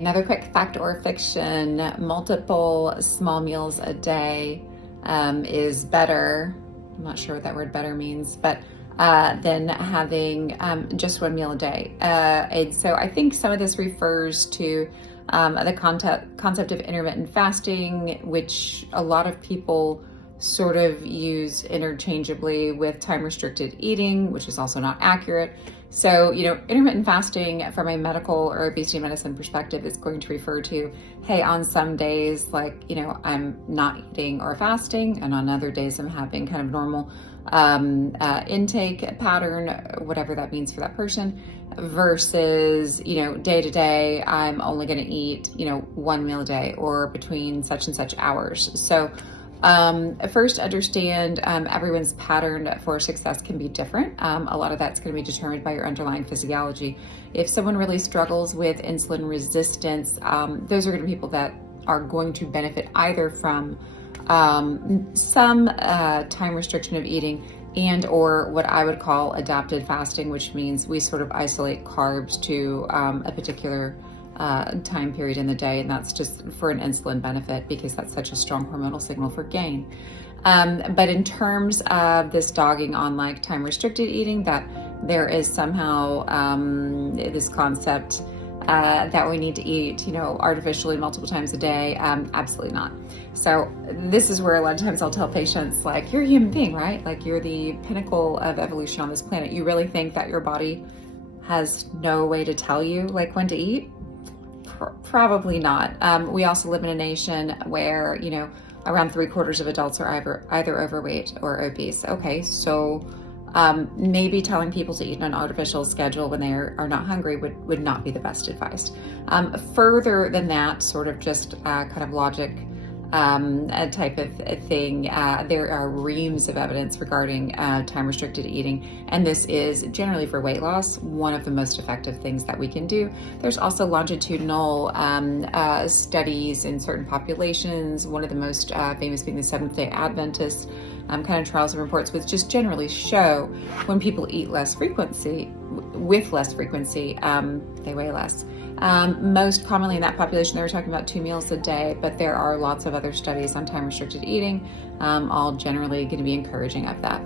Another quick fact or fiction: multiple small meals a day is better. I'm not sure what that word better means, but than having just one meal a day. And so I think some of this refers to the concept of intermittent fasting, which a lot of people sort of use interchangeably with time restricted eating, which is also not accurate. So, intermittent fasting from a medical or obesity medicine perspective is going to refer to, hey, on some days, I'm not eating or fasting, and on other days, I'm having kind of normal intake pattern, whatever that means for that person, versus, day to day, I'm only going to eat, one meal a day or between such and such hours. So, first, understand everyone's pattern for success can be different. A lot of that's going to be determined by your underlying physiology. If someone really struggles with insulin resistance, those are going to be people that are going to benefit either from some time restriction of eating and or what I would call adapted fasting, which means we sort of isolate carbs to a particular time period in the day, and that's just for an insulin benefit because that's such a strong hormonal signal for gain. But in terms of this dogging on like time restricted eating, that there is somehow this concept that we need to eat, artificially multiple times a day, absolutely not. So this is where a lot of times I'll tell patients, like, you're a human being, right? Like, you're the pinnacle of evolution on this planet. You really think that your body has no way to tell you like when to eat? Probably not. We also live in a nation where, around 3/4 of adults are either overweight or obese. Okay, so maybe telling people to eat on an artificial schedule when they are not hungry would not be the best advice. Further than that, sort of just kind of logic type of thing, there are reams of evidence regarding time restricted eating, and this is generally for weight loss one of the most effective things that we can do. There's also longitudinal studies in certain populations, one of the most famous being the Seventh-day Adventists, kind of trials and reports, which just generally show when people eat with less frequency, they weigh less. Most commonly in that population, they were talking about 2 meals a day, but there are lots of other studies on time restricted eating, all generally going to be encouraging of that.